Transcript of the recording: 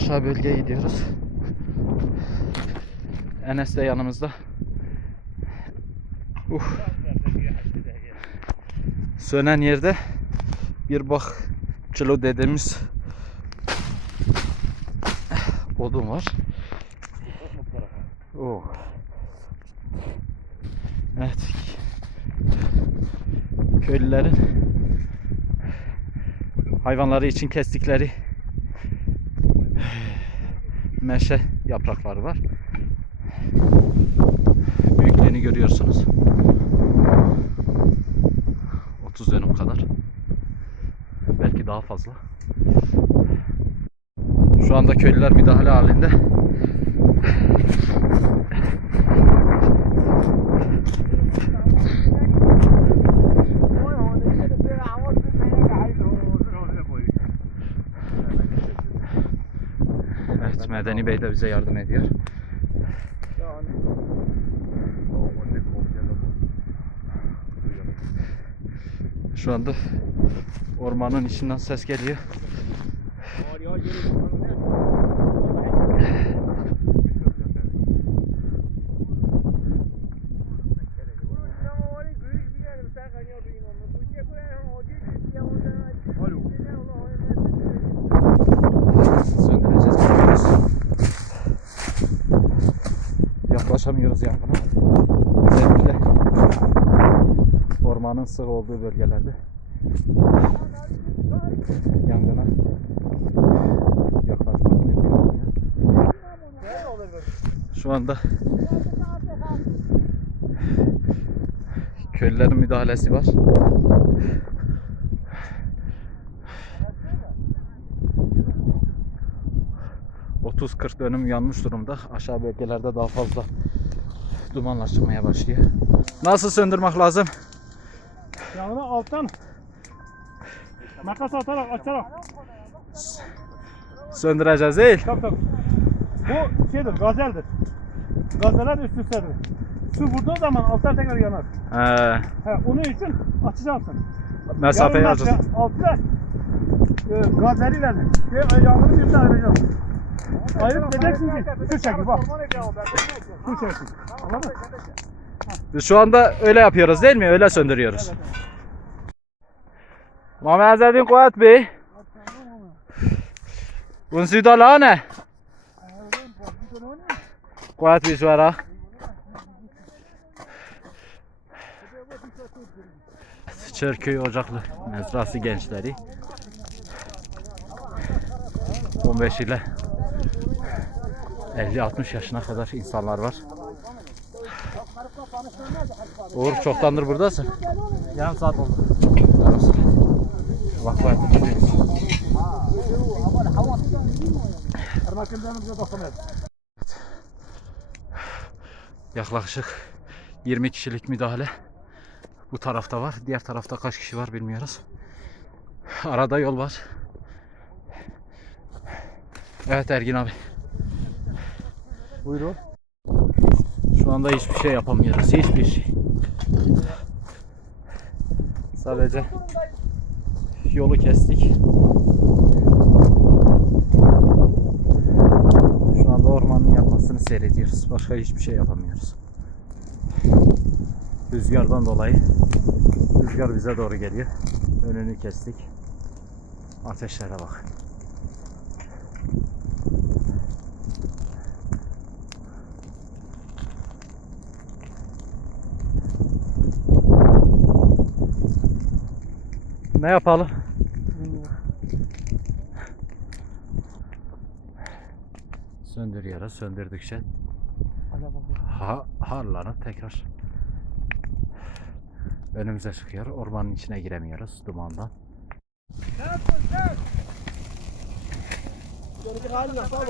Aşağı bölgeye gidiyoruz. Enes de yanımızda. Sönen yerde bir bak çilo dediğimiz odun var. Oh. Evet. Köylülerin hayvanları için kestikleri meşe yaprakları var. Büyüklüğünü görüyorsunuz. 30 dönüm kadar. Belki daha fazla. Şu anda köylüler müdahale halinde. Evet, Medeni Bey de bize yardım ediyor. Şu anda ormanın içinden ses geliyor. Söndüreceğiz, bakıyoruz. Yaklaşamıyoruz yangına. Özellikle ormanın sık olduğu bölgelerde yangına yaklaşmak mümkün olmuyor. Şu anda köylülerin müdahalesi var. ...30-40 dönüm yanmış durumda. Aşağı bölgelerde daha fazla dumanlaşmaya başlıyor. Nasıl söndürmek lazım? Yağını alttan makas atarak açarak Söndüreceğiz değil. tabii. Bu şeydir, gazeldir. Gazeler üst üstedir. Su vurduğu zaman alttan tekrar yanar. Onun için açacaksın. Mesafeyi açacağız. Altına gazeliyle yağını bir tane ayıracağım. Ayırıp diyeceksin ki su çekil bak. Su çekil. Anladın mı? Biz şu anda öyle yapıyoruz değil mi? Öyle söndürüyoruz. Mehmet Azadin Kuat Bey. Unsi da ne? Kuat Bey suara. Çerköy Ocaklı Mezrası gençleri 15 ile 50-60 yaşına kadar insanlar var. Uğur, çoktandır buradasın. Yarım saat oldu. Yarım saat. Bak bak. Yaklaşık 20 kişilik müdahale bu tarafta var. Diğer tarafta kaç kişi var bilmiyoruz. Arada yol var. Evet Ergin abi. Buyurun. Şu anda hiçbir şey yapamıyoruz. Hiçbir şey. Sadece yolu kestik. Şu anda ormanın yanmasını seyrediyoruz. Başka hiçbir şey yapamıyoruz. Rüzgardan dolayı rüzgar bize doğru geliyor. Önünü kestik. Ateşlere bak. Ne yapalım? Söndürüyoruz. Söndürdükçe harlanıp tekrar önümüze çıkıyor. Ormanın içine giremiyoruz dumandan. Şöyle bir haline sağ olun.